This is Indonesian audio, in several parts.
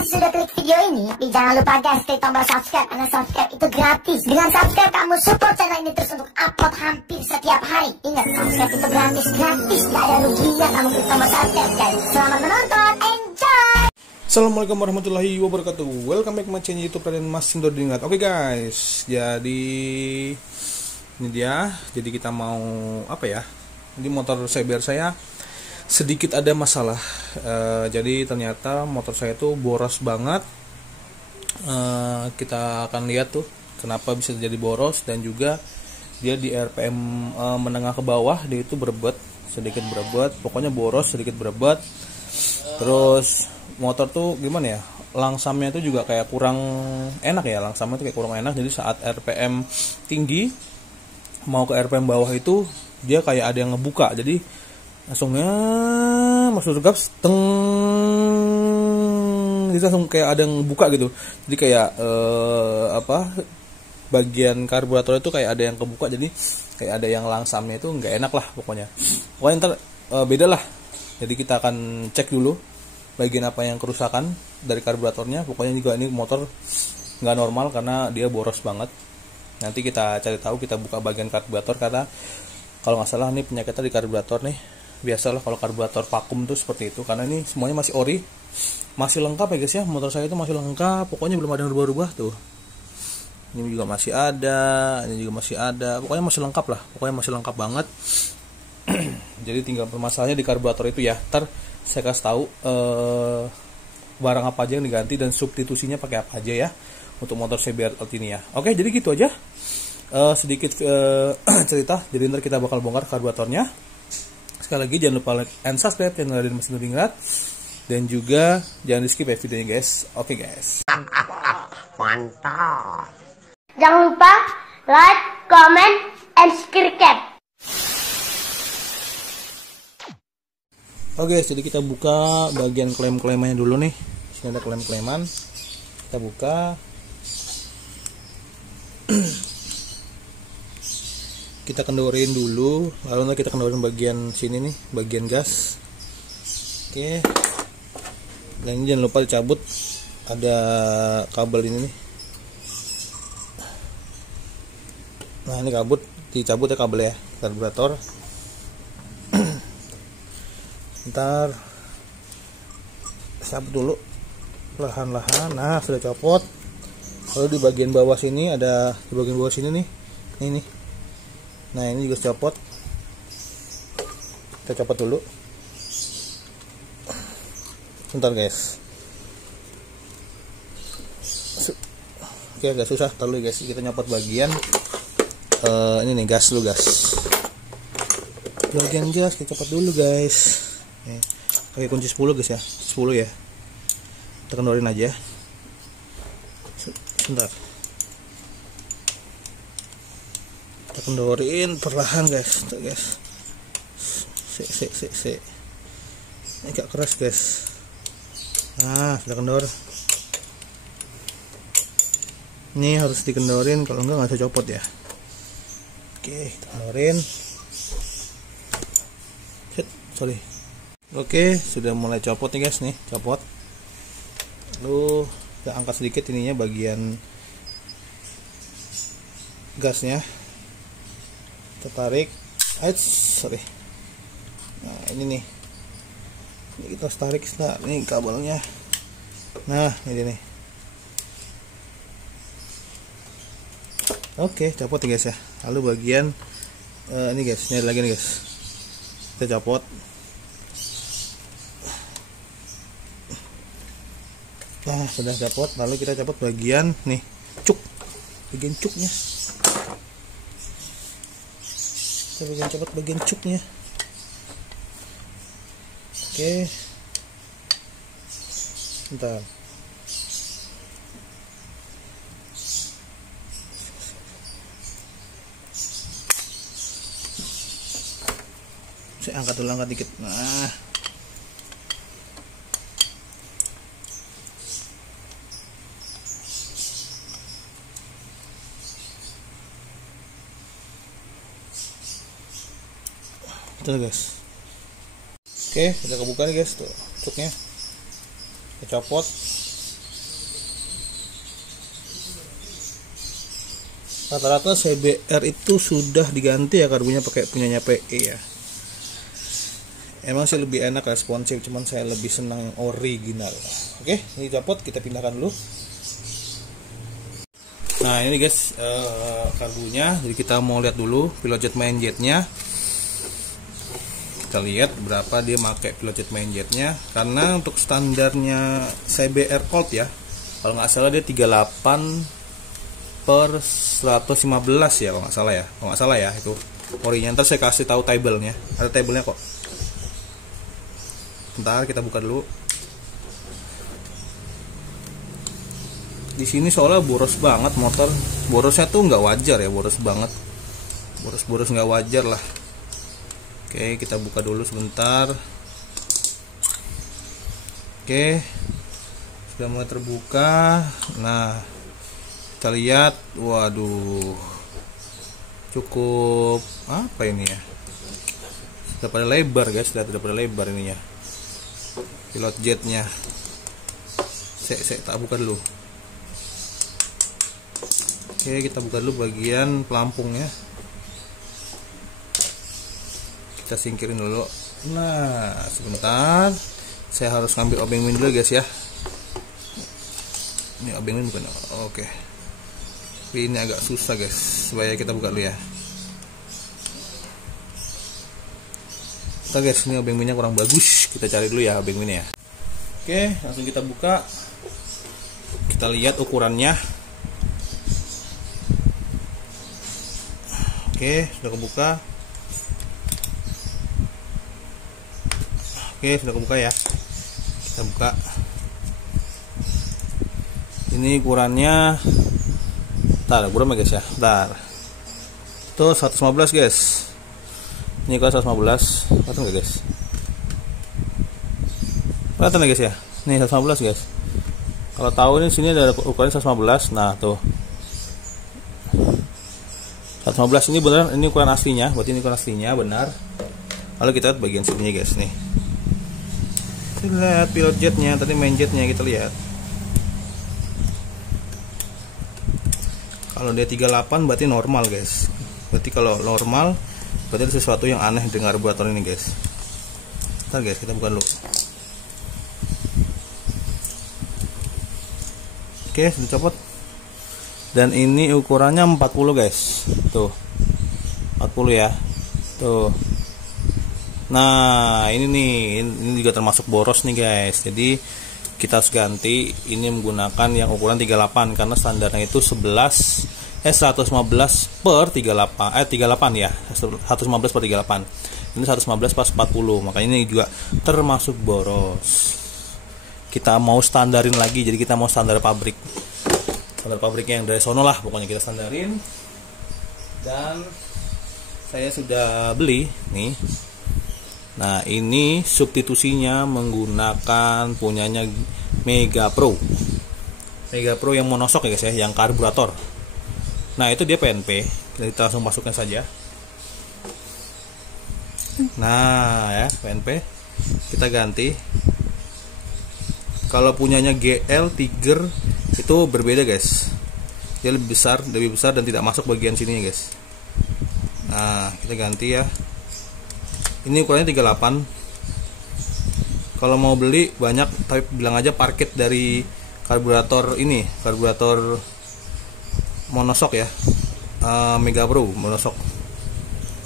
kasih sudah klik video ini, tapi jangan lupa guys klik tombol subscribe, karena subscribe itu gratis. Dengan subscribe kamu support channel ini terus untuk upload hampir setiap hari. Ingat, subscribe itu gratis, gak ada ruginya kamu klik tombol subscribe guys. Selamat menonton, enjoy. Assalamualaikum warahmatullahi wabarakatuh. Welcome back to my channel YouTube Raden Mas Sindor Dingat. Oke guys, jadi ini dia. Jadi kita mau apa ya? Ini motor CBR saya sedikit ada masalah. Jadi ternyata motor saya tuh boros banget. Kita akan lihat tuh kenapa bisa jadi boros, dan juga dia di RPM menengah ke bawah dia itu berebet, sedikit berebet. Pokoknya boros, sedikit berebet. Terus motor tuh gimana ya, langsamnya itu juga kayak kurang enak ya, langsamnya tuh kayak kurang enak. Jadi saat RPM tinggi mau ke RPM bawah itu dia kayak ada yang ngebuka, jadi langsungnya masuk gas teng, jadi langsung kayak ada yang buka gitu. Jadi kayak bagian karburator itu kayak ada yang kebuka, jadi kayak ada yang langsamnya itu nggak enak lah pokoknya ntar beda lah. Jadi kita akan cek dulu bagian apa yang kerusakan dari karburatornya. Pokoknya juga ini motor nggak normal karena dia boros banget. Nanti kita cari tahu, kita buka bagian karburator, karena kalau nggak salah ini penyakitnya di karburator nih. Biasalah kalau karburator vakum tuh seperti itu, karena ini semuanya masih ori, masih lengkap ya guys ya. Motor saya itu masih lengkap, pokoknya belum ada yang berubah-ubah tuh. Ini juga masih ada, ini juga masih ada, pokoknya masih lengkap lah, pokoknya masih lengkap banget. Jadi tinggal permasalahannya di karburator itu ya. Ntar saya kasih tahu barang apa aja yang diganti dan substitusinya pakai apa aja ya untuk motor CBR Alt ini ya. Oke, jadi gitu aja sedikit cerita. Jadi ntar kita bakal bongkar karburatornya. Sekali lagi jangan lupa like and subscribe channel Raden Mas Sindor Dingat, dan juga jangan di skip ya videonya guys. Oke guys. Mantap. Jangan lupa like, comment, and subscribe. Oke guys, jadi kita buka bagian klaim-klaimannya dulu nih. Sini ada klaim-klaiman. Kita buka. Kita kendorin dulu, lalu nanti kita kendorin bagian sini nih, bagian gas. Oke. Dan ini jangan lupa dicabut, ada kabel ini nih. Nah ini dicabut ya kabel ya, karburator. Ntar cabut dulu perlahan-lahan. Nah sudah copot. Lalu di bagian bawah sini ada, di bagian bawah sini nih, ini. Nah ini juga copot. Kita copot dulu. Bentar guys. Oke agak susah terlalu guys. Kita nyopot bagian ini nih, gas dulu gas. Bagian gas kita copot dulu guys. Pakai kunci 10 guys ya, 10 ya. Kita kendorin aja. Bentar. Kita kendorin perlahan guys. Tuh guys. Se. Ini agak keras guys. Nah, sudah kendor. Ini harus dikendorin, kalau enggak bisa copot ya. Oke, kita kendorin. Sorry. Oke, sudah mulai copot nih guys nih, copot. Lalu kita angkat sedikit ininya, bagian gasnya. Kita tarik. Sorry. Nah, ini nih. Ini kita harus tarik, ini kabelnya. Nah, ini nih. Oke, copot ya guys ya. Lalu bagian ini guys, ini lagi nih guys. Kita copot. Nah, sudah copot. Lalu kita copot bagian nih, bagian cuknya. Kita copot bagian cuknya. Oke. Bentar. Saya angkat dulu, angkat dikit. Nah. Tuh guys. Oke, udah kebuka nih guys tuh cuknya. Kita copot. rata-rata CBR itu sudah diganti ya karbunya pakai punyanya PE ya. Emang sih lebih enak responsif, cuman saya lebih senang yang original. Oke, ini copot, kita pindahkan dulu. Nah ini guys karbunya, jadi kita mau lihat dulu pilot jet main jetnya. Kita lihat berapa dia pakai pilot jet main jetnya, karena untuk standarnya CBR Colt ya, kalau nggak salah dia 38/115 ya, kalau nggak salah ya itu orinya. Ntar saya kasih tahu tabelnya, ada tabelnya kok. Bentar kita buka dulu. Di sini soalnya boros banget motor, borosnya tuh nggak wajar ya, boros banget, boros nggak wajar lah. Oke, kita buka dulu sebentar. Oke, sudah mulai terbuka. Nah, kita lihat, waduh, cukup apa ini ya? Sudah pada lebar guys, sudah pada lebar ininya, pilot jetnya. Saya tak buka dulu. Oke, kita buka dulu bagian pelampungnya. Kita singkirin dulu. Nah, sebentar. Saya harus ngambil obeng win dulu guys ya. Ini obeng win bukan? Oke. Tapi ini agak susah guys. Supaya kita buka dulu ya. Oke guys, ini obeng winnya kurang bagus. Kita cari dulu ya obeng winnya ya. Oke, langsung kita buka. Kita lihat ukurannya. Oke, sudah kebuka. Oke, sudah kebuka ya. Kita buka. Ini ukurannya. Bentar, ukuran guys ya. Bentar. Itu 115 guys. Ini kalau 115, kelihatan nggak guys? Kelihatan nggak guys ya? Nih 115 guys. Kalau tahu ini sini ada ukuran 115. Nah tuh. 115 ini benar, ini ukuran aslinya. Berarti ini ukuran aslinya benar. Lalu kita lihat bagian sininya guys nih. Kita lihat pilot jetnya, tadi main jetnya kita lihat. Kalau dia 38 berarti normal guys. Berarti kalau normal berarti ada sesuatu yang aneh dengan karburator ini guys. Ntar guys kita buka dulu. Oke, sudah copot. Dan ini ukurannya 40 guys. Tuh 40 ya. Tuh. Nah ini nih, ini juga termasuk boros nih guys. Jadi kita harus ganti. Ini menggunakan yang ukuran 38 karena standarnya itu 115 per 38 ya, 115 per 38. Ini 115 pas 40. Makanya ini juga termasuk boros. Kita mau standarin lagi, jadi kita mau standar pabrik. Standar pabriknya yang dari sono lah, pokoknya kita standarin. Dan saya sudah beli nih. Nah ini substitusinya menggunakan punyanya Mega Pro yang monosok ya guys ya, yang karburator. Nah itu dia PNP, kita langsung masukkan saja. Nah ya PNP kita ganti. Kalau punyanya GL Tiger itu berbeda guys, dia lebih besar dan tidak masuk bagian sini guys. Nah kita ganti ya. Ini ukurannya 38. Kalau mau beli banyak, tapi bilang aja parkit dari karburator ini, karburator monosok ya, Mega Pro monosok,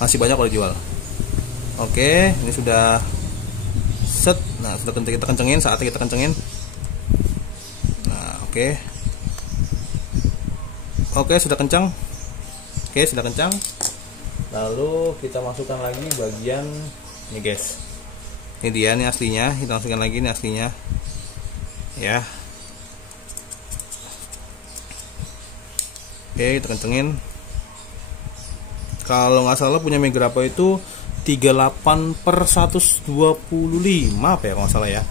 masih banyak kalau dijual. Oke, ini sudah set. Nah sudah kita kencengin, saatnya kita kencengin. Nah oke sudah kencang. Oke sudah kencang. Lalu kita masukkan lagi bagian ini guys. Ini dia nih aslinya, kita masukkan lagi nih aslinya. Ya. Oke, kita kencengin. Kalau nggak salah punya Mega Pro itu 38/125 apa ya kalau nggak salah ya.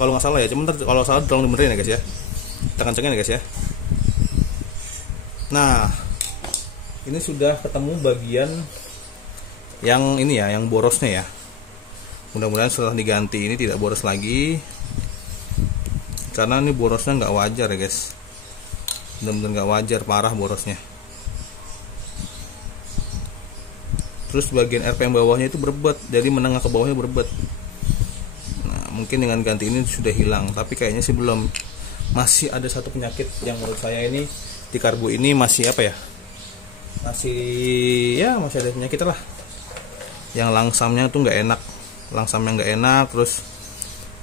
Kalau nggak salah ya, cuman kalau salah tolong dibenerin ya guys ya. Kita kencengin ya guys ya. Nah, ini sudah ketemu bagian yang ini ya, yang borosnya ya. Mudah-mudahan setelah diganti ini tidak boros lagi, karena ini borosnya nggak wajar ya guys. Benar-benar nggak wajar, parah borosnya. terus bagian RPM bawahnya itu berbet, jadi menengah ke bawahnya berbet. Nah, mungkin dengan ganti ini sudah hilang, tapi kayaknya sih belum. Masih ada satu penyakit yang menurut saya ini di karbu ini masih apa ya, masih ada penyakit lah, yang langsamnya tuh nggak enak, terus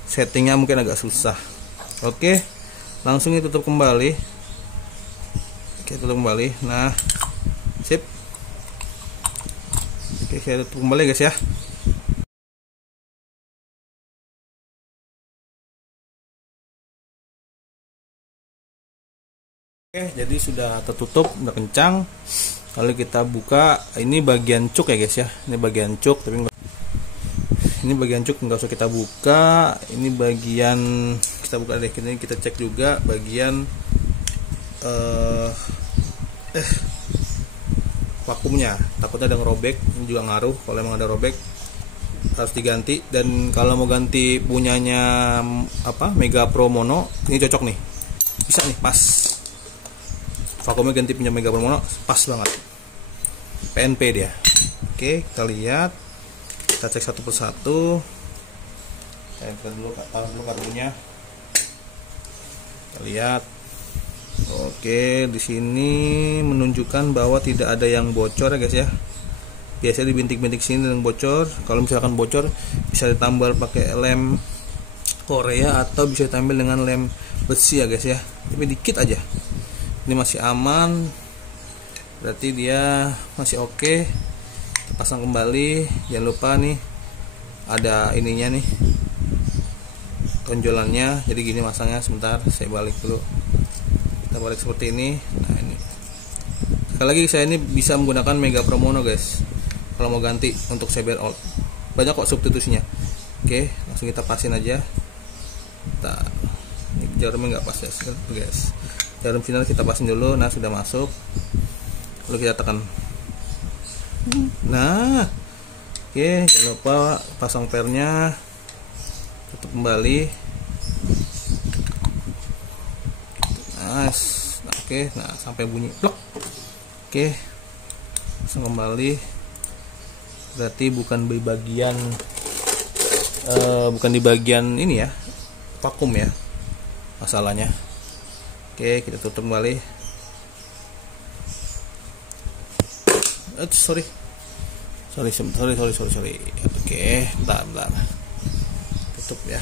settingnya mungkin agak susah. Oke, langsung tutup kembali. Oke, tutup kembali. Nah, sip. Oke, saya tutup kembali guys ya. Oke, jadi sudah tertutup, udah kencang. Lalu kita buka, ini bagian cuk ya guys ya. Ini bagian cuk, tapi ini bagian cuk nggak usah kita buka. Ini bagian kita buka deh. Ini kita cek juga bagian vakumnya. Takutnya ada ngerobek, ini juga ngaruh. Kalau emang ada robek harus diganti. Dan kalau mau ganti punyanya Mega Pro Mono, ini cocok nih, bisa nih, pas. Vakumnya ganti punya Mega Pro Mono, pas banget. PNP dia. Oke, kita lihat, kita cek satu persatu. Saya taruh dulu karbunya. Kita lihat. Oke, di sini menunjukkan bahwa tidak ada yang bocor ya guys ya. Biasanya di bintik-bintik sini yang bocor. Kalau misalkan bocor bisa ditambal pakai lem Korea atau bisa ditambal dengan lem besi ya guys ya. Tapi dikit aja. Ini masih aman, berarti dia masih oke. Kita pasang kembali. Jangan lupa nih ada ininya nih, tonjolannya. Jadi gini masangnya, sebentar saya balik dulu. Kita balik seperti ini. Nah, ini sekali lagi saya ini bisa menggunakan Mega Pro Mono guys, kalau mau ganti untuk CBR old. Banyak kok substitusinya. Oke, langsung kita pasin aja. Nah, ini jarumnya nggak pas ya guys. Jarum final kita pasin dulu. Nah, sudah masuk. Lalu kita tekan. Nah, oke, jangan lupa pasang pernya. Tutup kembali. Nice. Nah, oke, nah sampai bunyi plek. Oke, pasang kembali. Berarti bukan di bagian ini ya, vakum ya masalahnya. Oke, kita tutup kembali. Sorry. Oke, bentar. Tutup ya.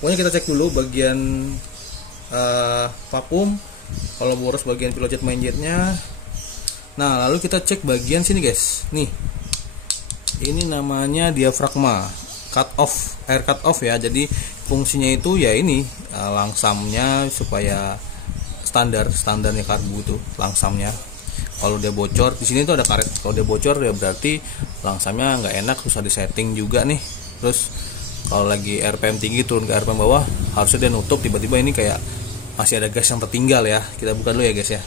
Pokoknya kita cek dulu bagian vakum. Kalau boros bagian pilot jet main jetnya. Nah, lalu kita cek bagian sini guys. Nih, ini namanya diafragma air cut off ya. Jadi fungsinya itu ya ini langsamnya supaya standarnya karbu itu langsamnya. Kalau dia bocor, di sini tuh ada karet. Kalau dia bocor ya berarti langsamnya nggak enak, susah disetting juga nih. Terus kalau lagi RPM tinggi turun ke RPM bawah, harusnya dia nutup, tiba-tiba ini kayak masih ada gas yang tertinggal ya. Kita buka dulu ya guys ya.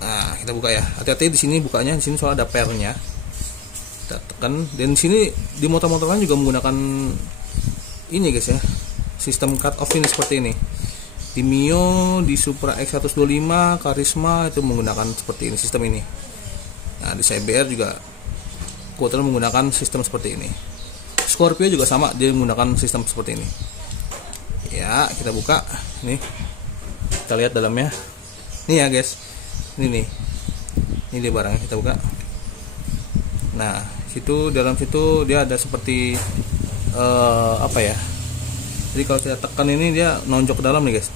Nah, kita buka ya. Hati-hati di sini bukanya, di sini soalnya ada pernya. Kita tekan. Dan di sini di motor-motor lain juga menggunakan ini guys ya, sistem cut off ini seperti ini. Di Mio, di Supra X125, Karisma itu menggunakan seperti ini, sistem ini. Nah, di CBR juga Quattro menggunakan sistem seperti ini. Scorpio juga sama, dia menggunakan sistem seperti ini. Ya, kita buka. Nih, kita lihat dalamnya. Nih ya guys, ini nih, ini dia barangnya, kita buka. Nah, dalam situ dia ada seperti apa ya? Jadi kalau saya tekan ini dia nonjok ke dalam nih guys.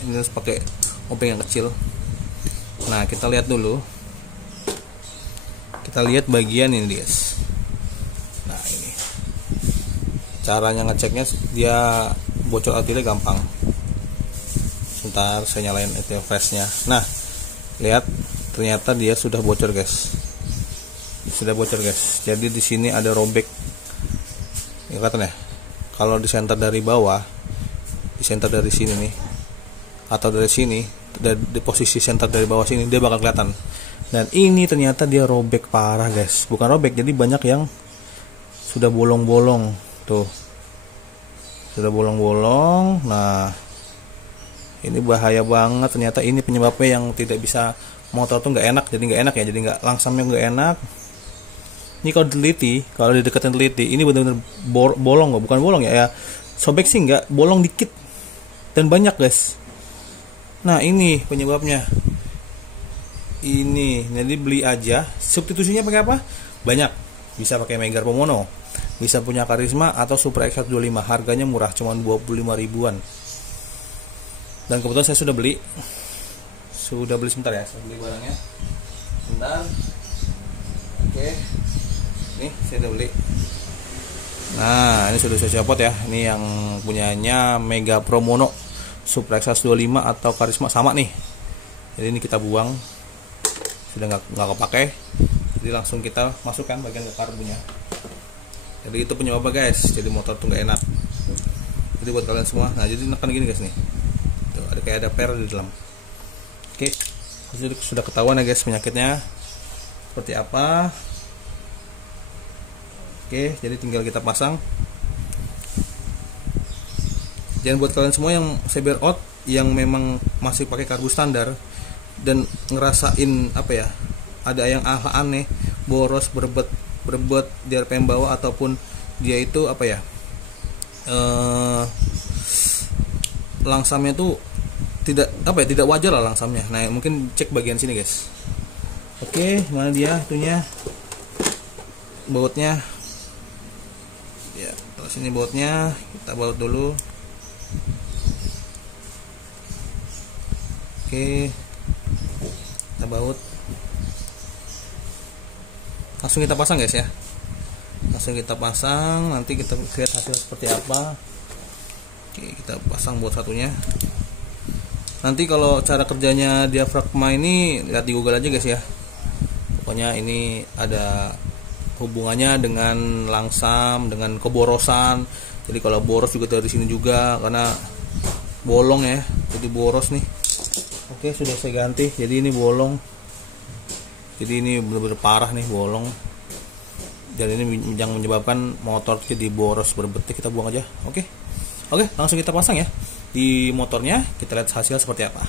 Ini harus pakai obeng yang kecil. Nah, kita lihat dulu. Kita lihat bagian ini guys. Nah, ini caranya ngeceknya, dia bocor artinya gampang. Sebentar saya nyalain itu flashnya. Nah, lihat ternyata dia sudah bocor guys. Sudah bocor guys. Jadi di sini ada robek. Ya kelihatan ya. Kalau di center dari bawah, di center dari sini nih, atau dari sini, di posisi center dari bawah sini, dia bakal kelihatan. Dan ini ternyata dia robek parah guys. Bukan robek, jadi banyak yang sudah bolong-bolong tuh, sudah bolong-bolong. Nah, ini bahaya banget. Ternyata ini penyebabnya yang tidak bisa motor tuh nggak enak, jadi nggak enak ya, jadi nggak langsamnya nggak enak. Ini kalau diteliti, kalau dideketin teliti, ini benar-benar bolong, bukan bolong ya, sobek sih nggak, bolong dikit dan banyak guys. Nah ini penyebabnya. Ini, jadi beli aja. Substitusinya pakai apa? Banyak. Bisa pakai Mega Pomono, bisa punya Karisma atau Supra X125. Harganya murah, cuma 25 ribuan. Dan kebetulan saya sudah beli. Sebentar ya, saya beli barangnya. Bentar. Oke. Nih, saya udah beli. Nah, ini sudah saya copot ya. Ini yang punyanya Mega Pomono, Supra X125 atau Karisma sama nih. Jadi ini kita buang. Sudah nggak kepake. Jadi langsung kita masukkan bagian ke karbunya. Jadi itu penyebabnya guys. Jadi motor tuh nggak enak. Jadi buat kalian semua, nah jadi nekan gini guys nih. Tuh, ada kayak ada per di dalam. Oke, jadi sudah ketahuan ya guys penyakitnya seperti apa. Oke, jadi tinggal kita pasang. Dan buat kalian semua yang cyber out, yang memang masih pakai karbu standar dan ngerasain apa ya, ada yang aneh, boros, berebet di RPM bawah, ataupun dia itu apa ya, langsamnya tuh tidak wajar lah langsamnya. Nah mungkin cek bagian sini guys. Oke, mana dia itunya, bautnya ya, terus ini bautnya kita baut dulu. Oke, kita baut, langsung kita pasang guys ya, langsung kita pasang. Nanti kita lihat hasil seperti apa. Oke, kita pasang baut satunya. Nanti kalau cara kerjanya diafragma ini lihat di Google aja guys ya. Pokoknya ini ada hubungannya dengan langsam, dengan keborosan. Jadi kalau boros juga dari sini juga, karena bolong ya, jadi boros nih. Oke, sudah saya ganti. Jadi ini bolong. Jadi ini benar-benar parah nih, bolong. Dan ini yang menyebabkan motor jadi boros berbetik. Kita buang aja. Oke, langsung kita pasang ya di motornya. Kita lihat hasil seperti apa.